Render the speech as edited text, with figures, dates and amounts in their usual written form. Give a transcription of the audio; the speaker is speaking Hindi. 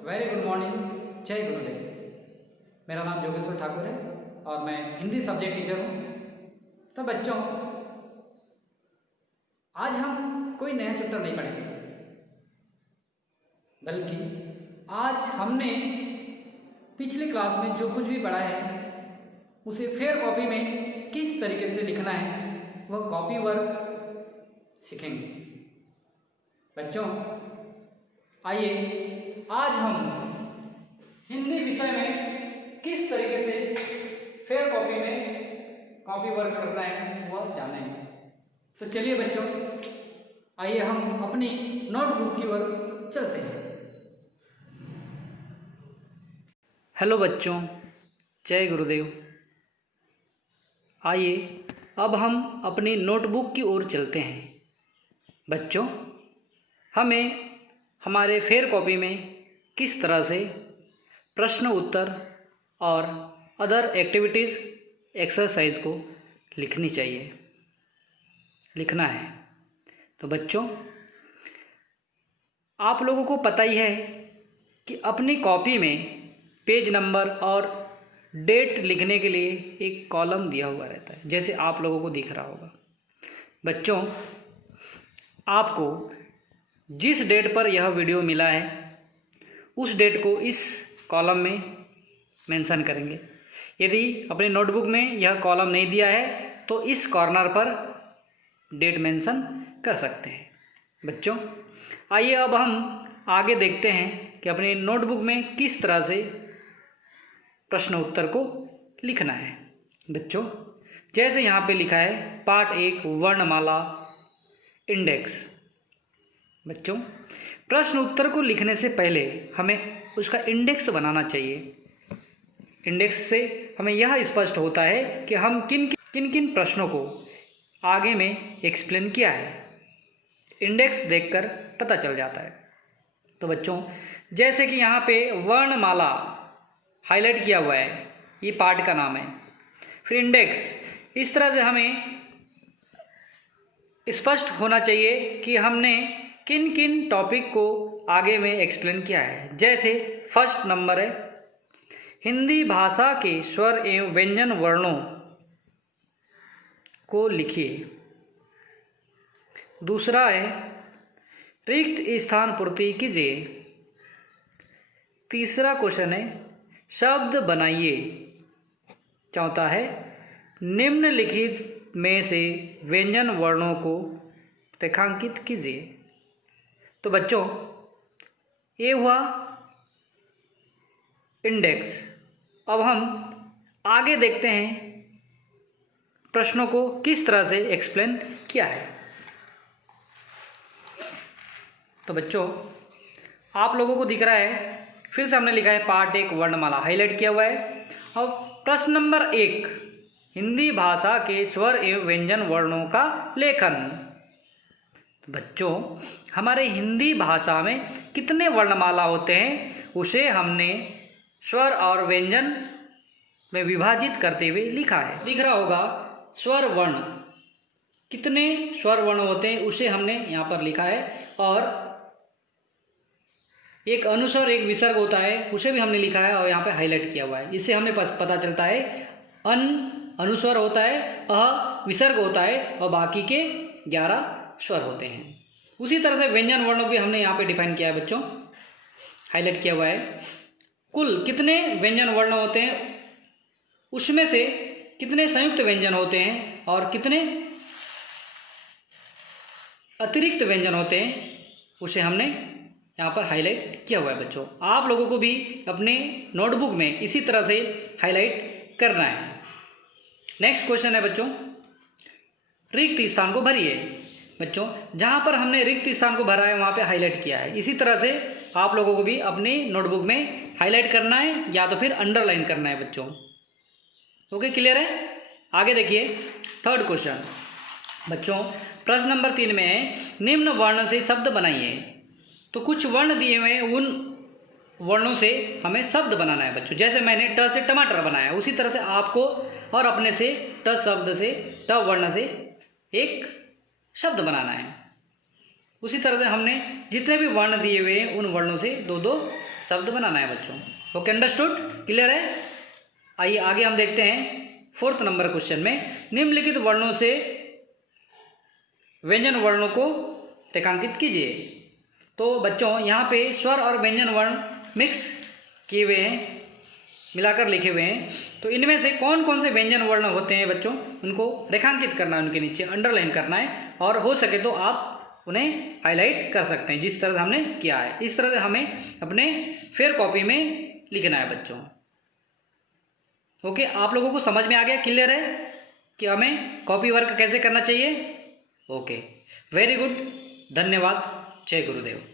वेरी गुड मॉर्निंग, जय गुरुदेव। मेरा नाम जोगेश्वर ठाकुर है और मैं हिंदी सब्जेक्ट टीचर हूँ। तो बच्चों, आज हम कोई नया चैप्टर नहीं पढ़ेंगे, बल्कि आज हमने पिछले क्लास में जो कुछ भी पढ़ा है उसे फेयर कॉपी में किस तरीके से लिखना है वह कॉपी वर्क सीखेंगे। बच्चों, आइए आज हम हिंदी विषय में किस तरीके से फेयर कॉपी में कॉपी वर्क करना है वह जानेंगे। तो चलिए बच्चों, आइए हम अपनी नोटबुक की ओर चलते हैं। हेलो बच्चों, जय गुरुदेव। आइए अब हम अपनी नोटबुक की ओर चलते हैं। बच्चों, हमें हमारे फेयर कॉपी में किस तरह से प्रश्न उत्तर और अदर एक्टिविटीज़ एक्सरसाइज को लिखना है। तो बच्चों, आप लोगों को पता ही है कि अपनी कॉपी में पेज नंबर और डेट लिखने के लिए एक कॉलम दिया हुआ रहता है, जैसे आप लोगों को दिख रहा होगा। बच्चों, आपको जिस डेट पर यह वीडियो मिला है उस डेट को इस कॉलम में मेंशन करेंगे। यदि अपने नोटबुक में यह कॉलम नहीं दिया है तो इस कॉर्नर पर डेट मेंशन कर सकते हैं। बच्चों, आइए अब हम आगे देखते हैं कि अपनी नोटबुक में किस तरह से प्रश्न उत्तर को लिखना है। बच्चों, जैसे यहाँ पे लिखा है पार्ट 1 वर्णमाला इंडेक्स। बच्चों, प्रश्न उत्तर को लिखने से पहले हमें उसका इंडेक्स बनाना चाहिए। इंडेक्स से हमें यह स्पष्ट होता है कि हम किन किन प्रश्नों को आगे में एक्सप्लेन किया है। इंडेक्स देखकर पता चल जाता है। तो बच्चों, जैसे कि यहाँ पे वर्णमाला हाईलाइट किया हुआ है, ये पार्ट का नाम है। फिर इंडेक्स, इस तरह से हमें स्पष्ट होना चाहिए कि हमने किन किन टॉपिक को आगे में एक्सप्लेन किया है। जैसे फर्स्ट नंबर है हिंदी भाषा के स्वर एवं व्यंजन वर्णों को लिखिए। दूसरा है रिक्त स्थान पूर्ति कीजिए। तीसरा क्वेश्चन है शब्द बनाइए। चौथा है निम्नलिखित में से व्यंजन वर्णों को रेखांकित कीजिए। तो बच्चों, ये हुआ इंडेक्स। अब हम आगे देखते हैं प्रश्नों को किस तरह से एक्सप्लेन किया है। तो बच्चों, आप लोगों को दिख रहा है, फिर से हमने लिखा है पार्ट 1 वर्णमाला हाईलाइट किया हुआ है। अब प्रश्न नंबर 1 हिंदी भाषा के स्वर एवं व्यंजन वर्णों का लेखन। तो बच्चों, हमारे हिंदी भाषा में कितने वर्णमाला होते हैं उसे हमने स्वर और व्यंजन में विभाजित करते हुए लिखा है। दिख रहा होगा स्वर वर्ण, कितने स्वर वर्ण होते हैं उसे हमने यहाँ पर लिखा है। और एक अनुस्वर एक विसर्ग होता है उसे भी हमने लिखा है और यहाँ पे हाईलाइट किया हुआ है। इससे हमें पता चलता है अनुस्वर होता है, अ विसर्ग होता है और बाकी के 11 स्वर होते हैं। उसी तरह से व्यंजन वर्णों भी हमने यहाँ पे डिफाइन किया है बच्चों, हाईलाइट किया हुआ है। कुल कितने व्यंजन वर्ण होते हैं, उसमें से कितने संयुक्त व्यंजन होते हैं और कितने अतिरिक्त व्यंजन होते हैं उसे हमने यहाँ पर हाईलाइट किया हुआ है। बच्चों, आप लोगों को भी अपने नोटबुक में इसी तरह से हाईलाइट करना है। नेक्स्ट क्वेश्चन है बच्चों, रिक्त स्थान को भरिए। बच्चों, जहाँ पर हमने रिक्त स्थान को भरा है वहाँ पे हाईलाइट किया है। इसी तरह से आप लोगों को भी अपने नोटबुक में हाईलाइट करना है या तो फिर अंडरलाइन करना है बच्चों। ओके, क्लियर है? आगे देखिए थर्ड क्वेश्चन। बच्चों, प्रश्न नंबर 3 में है निम्न वर्ण से शब्द बनाइए। तो कुछ वर्ण दिए हुए हैं, उन वर्णों से हमें शब्द बनाना है बच्चों। जैसे मैंने ट से टमाटर बनाया, उसी तरह से आपको और अपने से ट शब्द से, ट वर्ण से एक शब्द बनाना है। उसी तरह से हमने जितने भी वर्ण दिए हुए हैं उन वर्णों से 2-2 शब्द बनाना है बच्चों। ओके, अंडरस्टूड, क्लियर है। आइए आगे हम देखते हैं 4th नंबर क्वेश्चन में, निम्नलिखित वर्णों से व्यंजन वर्णों को रेखांकित कीजिए। तो बच्चों यहाँ पे स्वर और व्यंजन वर्ण मिक्स किए हुए हैं, मिलाकर लिखे हुए हैं। तो इनमें से कौन कौन से व्यंजन वर्ण होते हैं बच्चों, उनको रेखांकित करना है, उनके नीचे अंडरलाइन करना है, और हो सके तो आप उन्हें हाईलाइट कर सकते हैं जिस तरह से हमने किया है। इस तरह से हमें अपने फेयर कॉपी में लिखना है बच्चों। ओके, आप लोगों को समझ में आ गया, क्लियर है कि हमें कॉपी वर्क कैसे करना चाहिए। ओके, वेरी गुड, धन्यवाद, जय गुरुदेव।